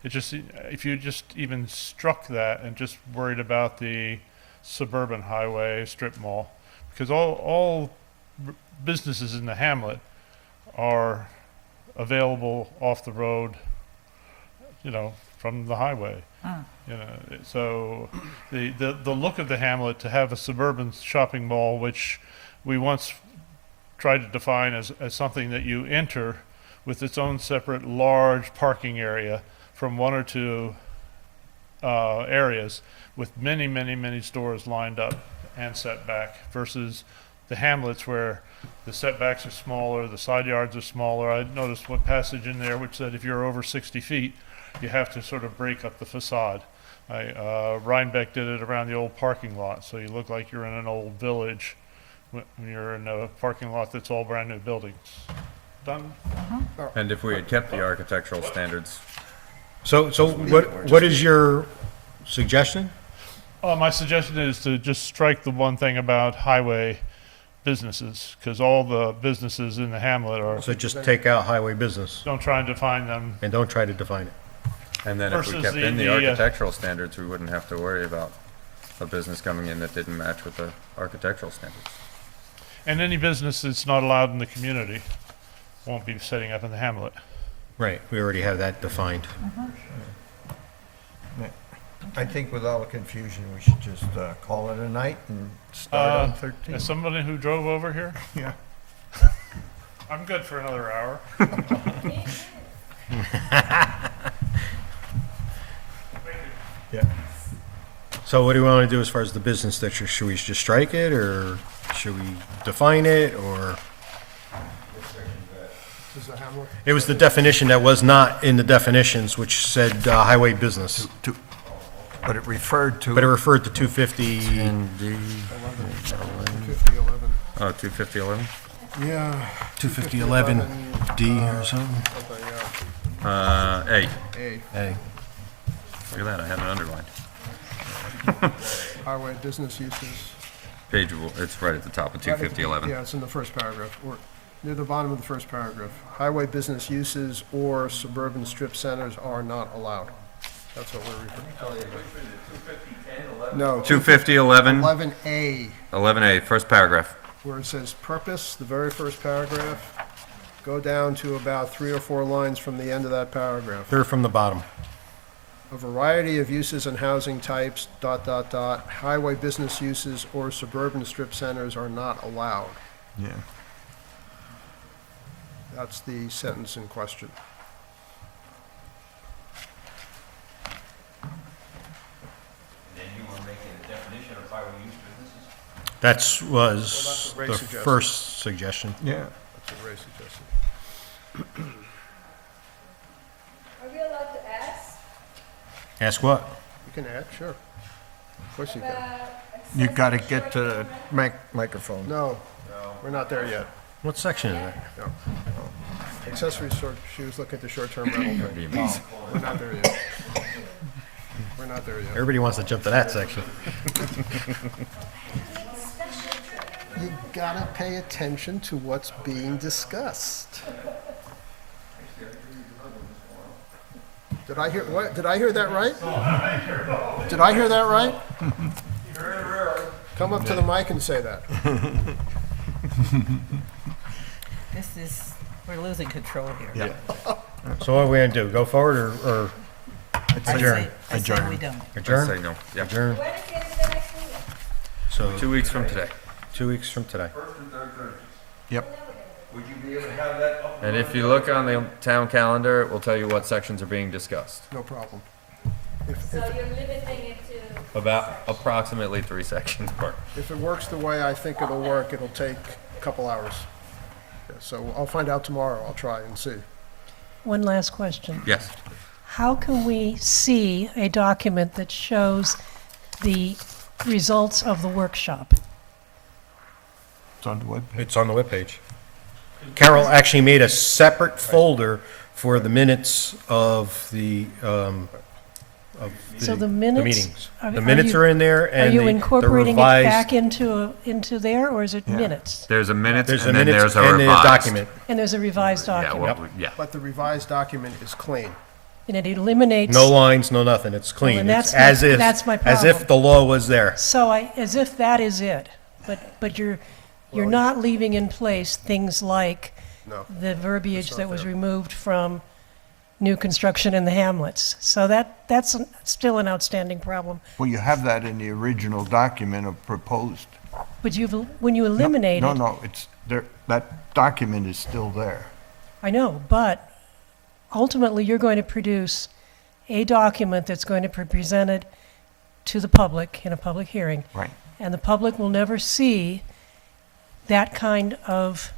It just, if you just even struck that and just worried about the suburban highway strip mall, because all businesses in the hamlet are available off the road, from the highway. So the look of the hamlet, to have a suburban shopping mall, which we once tried to define as something that you enter with its own separate large parking area from one or two areas with many, many, many stores lined up and set back, versus the hamlets where the setbacks are smaller, the side yards are smaller. I noticed one passage in there which said if you're over 60 feet, you have to sort of break up the facade. Rhinebeck did it around the old parking lot, so you look like you're in an old village when you're in a parking lot that's all brand new buildings. Done? And if we had kept the architectural standards, So what is your suggestion? My suggestion is to just strike the one thing about highway businesses, because all the businesses in the hamlet are, So just take out highway business don't try and define them. and don't try to define it. and then if we Versus kept in the the, architectural standards, we wouldn't have to worry about a business coming in that didn't match with the architectural standards. And any business that's not allowed in the community won't be setting up in the hamlet. Right, we already have that defined. I think with all the confusion, we should just call it a night and start on 13. As somebody who drove over here, Yeah. I'm good for another hour. Yeah. So what do we want to do as far as the business district? Should we just strike it, or should we define it, or? Is the hamlet? It was the definition that was not in the definitions, which said highway business, But it referred to. but it referred to 250. 5011. Oh, 25011? Yeah. 25011D or something. A. A, Hey, Look at that, I had it underlined. highway business uses. Page, it's right at the top of 25011. Yeah, it's in the first paragraph, or near the bottom of the first paragraph. Highway business uses or suburban strip centers are not allowed. That's what we're talking about. No. 25011, 11A, 11A, first paragraph. where it says purpose, the very first paragraph, go down to about 3 or 4 lines from the end of that paragraph. third from the bottom. A variety of uses and housing types, ... highway business uses or suburban strip centers are not allowed. Yeah. That's the sentence in question. And then you were making a definition of highway use businesses? That that's was what Ray the suggested. first suggestion. Yeah. That's what Ray suggested. Are we allowed to ask? Ask what? You can add, sure. Of course you can. You gotta get to the microphone. No, we're not there yet. What section is that? No. Accessory short, she was looking at the short-term rental thing. We're not there yet. We're not there yet. Everybody wants to jump to that section. You gotta pay attention to what's being discussed. Did I hear, what, did I hear that right? Did I hear that right? Come up to the mic and say that. This is, we're losing control here. So what are we gonna do? Go forward or adjourn? I say we don't. I Adjourn? say no. Yeah. Adjourn. So 2 weeks from today. 2 weeks from today. Yep. Would you be able to have that up? And if you look on the town calendar, it will tell you what sections are being discussed. No problem. So you're limiting it to About approximately 3 sections per. If it works the way I think it'll work, it'll take a couple hours. Yeah, so I'll find out tomorrow. I'll try and see. One last question. Yes. How can we see a document that shows the results of the workshop? It's on the webpage. It's on the webpage. Carol actually made a separate folder for the minutes of the So the minutes. meetings. are- The are minutes you- are in there Are and you the incorporating it revised. back into there, or is it Yeah. minutes? There's a minutes There's a and then minutes there's a and a revised. document. And there's a revised Yeah, document, well, yeah. But the revised document is clean. and it eliminates. No lines, no nothing. It's Well, clean. and It's that's my as if problem. the law was there. So as if that is it, but you're not leaving in place things like No. the verbiage That's that not was fair. removed from new construction in the hamlets. So that's still an outstanding problem. Well, you have that in the original document of proposed. But when you eliminate No, it, no, it's there, that document is still there. I know, but ultimately you're going to produce a document that's going to be presented to the public in a public hearing. Right. And the public will never see that kind of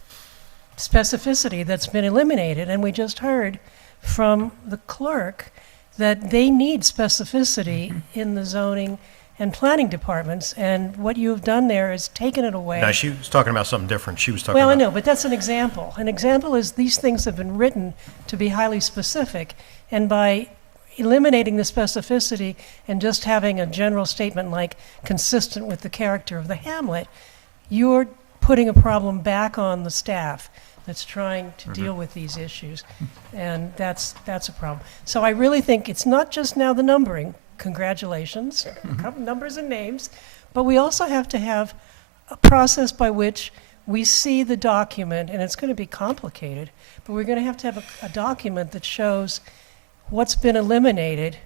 specificity that's been eliminated. And we just heard from the clerk that they need specificity in the zoning and planning departments. And what you have done there is taken it away. No, she was talking about something different. She was talking Well, I about. know, but that's an example. An example is these things have been written to be highly specific, and by eliminating the specificity and just having a general statement like consistent with the character of the hamlet, you're putting a problem back on the staff that's trying to deal with these issues, and that's a problem. So I really think it's not just now the numbering. Congratulations, couple numbers and names, but we also have to have a process by which we see the document, and it's going to be complicated, but we're going to have a document that shows what's been eliminated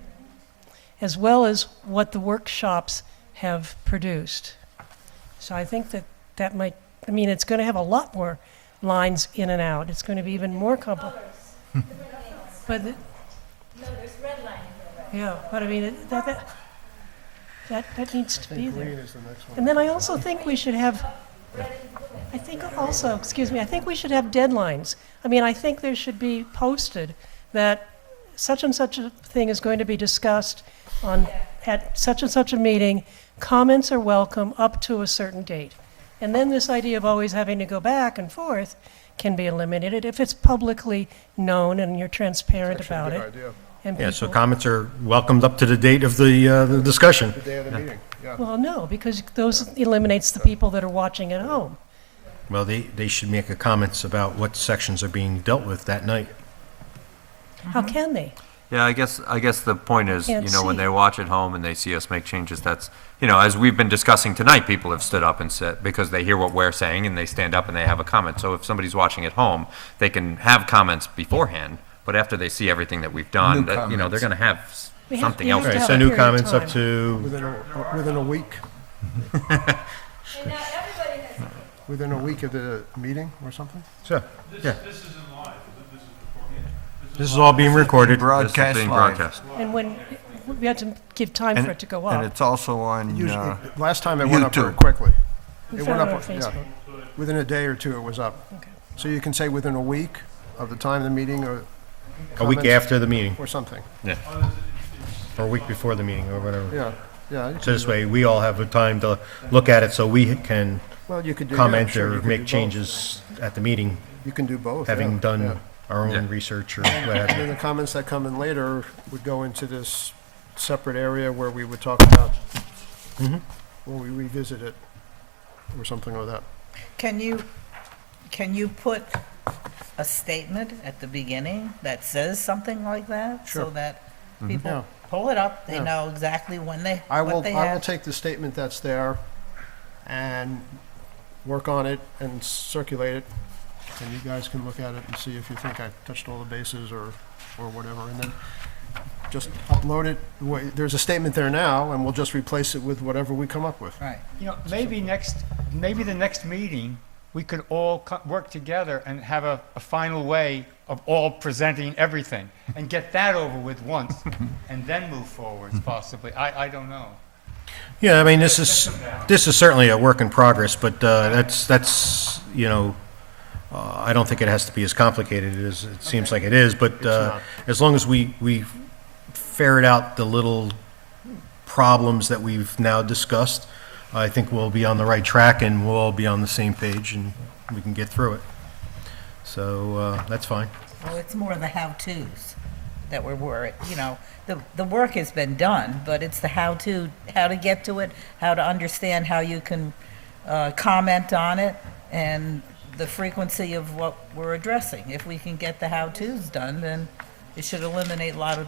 as well as what the workshops have produced. So I think that might, I mean, it's going to have a lot more lines in and out. It's going to be even more complicated. But, no, there's red line in there. yeah, but I mean, that needs to be there. Green is the next one. And then I also think we should have, I think also, excuse me, I think we should have deadlines. I mean, I think there should be posted that such and such a thing is going to be discussed at such and such a meeting. Comments are welcome up to a certain date. And then this idea of always having to go back and forth can be eliminated if it's publicly known and you're transparent Actually, a about good it. idea. And Yeah, so people- comments are welcomed up to the date of the discussion. The day of the meeting, yeah. Well, no, because those eliminates the people that are watching at home. Well, they should make a comments about what sections are being dealt with that night. How can they? Yeah, I guess the point is, Can't when see. they watch at home and they see us make changes, that's, as we've been discussing tonight, people have stood up and said, because they hear what we're saying and they stand up and they have a comment. So if somebody's watching at home, they can have comments beforehand, but after they see everything that we've done, New they're comments. gonna have We have- something we else. have All to right, have so a new period of comments up time. to, Within a week, And now everybody has within a week of the meeting or something? so, yeah. This isn't live, this is beforehand. This is all being recorded. This is Broadcast being live. broadcast. And when, we have to give time And for it to go And up. it's also on, Usually, last time it went up very YouTube. quickly. We It found went it up, on yeah. Facebook. Within a day or two, it was up. Okay. So you can say within a week of the time of the meeting or A week comments after the meeting. or something. Oh, it's or a week before the meeting, or whatever. Yeah, yeah. you So can this do it. way, we all have a time to look at it, so we can Well, you could do, yeah, comment sure, you or could do make both. changes at the meeting, You can do both, yeah, having yeah. done our Yeah. own research or what And have you. then the comments that come in later would go into this separate area where we would talk about, Mhm. when we revisit it, or something like that. Can you put a statement at the beginning that says something like that? So Sure. that Yeah. people pull it up, they Yeah. know exactly when they, I what will, they I will have. take the statement that's there and work on it and circulate it, and you guys can look at it and see if you think I touched all the bases or whatever, and then just upload it. There's a statement there now, and we'll just replace it with whatever we come up with. Right. You know, maybe the next meeting, we could all work together and have a final way of all presenting everything, and get that over with once, and then move forwards possibly. I don't know. Yeah, I mean, this is certainly a work in progress, but that's, you know, I don't think it has to be as complicated as it seems like it is, but not. as long as we ferret out the little problems that we've now discussed, I think we'll be on the right track and we'll all be on the same page and we can get through it. So that's fine. Well, it's more the how-tos that we're worried, you know, the work has been done, but it's the how-to, how to get to it, how to understand how you can comment on it, and the frequency of what we're addressing. If we can get the how-tos done, then it should eliminate a lot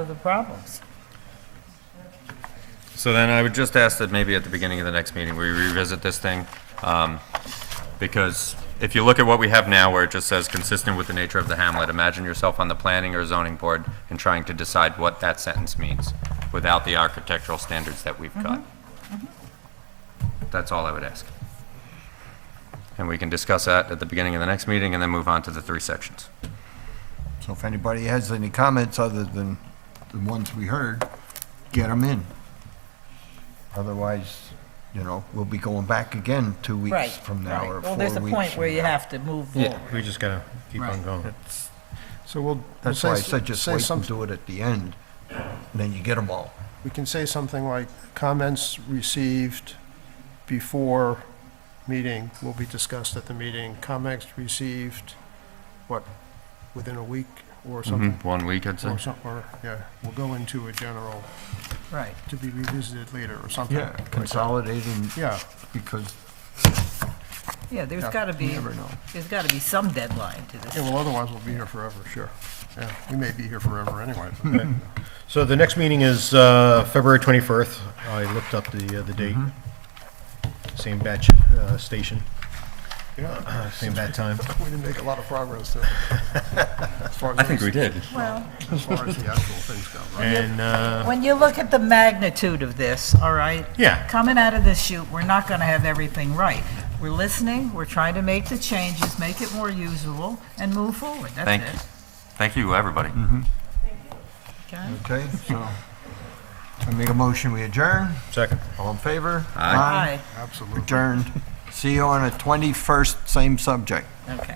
of the problems. So then I would just ask that maybe at the beginning of the next meeting, we revisit this thing. Because if you look at what we have now, where it just says consistent with the nature of the hamlet, imagine yourself on the planning or zoning board and trying to decide what that sentence means without the architectural standards that we've got. That's all I would ask. And we can discuss that at the beginning of the next meeting and then move on to the 3 sections. So if anybody has any comments other than the ones we heard, get them in. Otherwise, you know, we'll be going back again 2 weeks Right, from now, right. or 4 Well, weeks. there's a point where you have to move forward. We just gotta keep on Right. going. So we'll That's say why I s- said just say wait some- and do it at the end, and then you get them all. We can say something like, comments received before meeting will be discussed at the meeting. Comments received, within a week or something? 1 week, I'd say. Or, yeah, we'll go into a general, Right. to be revisited later or something. Yeah, like that. consolidating, Yeah, because Yeah, there's Yeah, gotta you be, never know. there's gotta be some deadline to this. yeah, well, otherwise we'll be here forever, sure. Yeah, we may be here forever anyway. but- So the next meeting is February 24th. I looked up the date. Same batch station, Yeah, same bat time. we didn't make a lot of progress there. As far as I think we did. Well, As far as the actual things go, right? And, when you look at the magnitude of this, all right? yeah, Coming out of this shoot, we're not gonna have everything right. We're listening, we're trying to make the changes, make it more usable, and move forward, that's Thank it. you. Thank you, everybody. Okay? Okay, so, I make a motion, we adjourn. second. All in favor? Aye. Absolutely. Adjourned. See you on the 21st, same subject. Okay.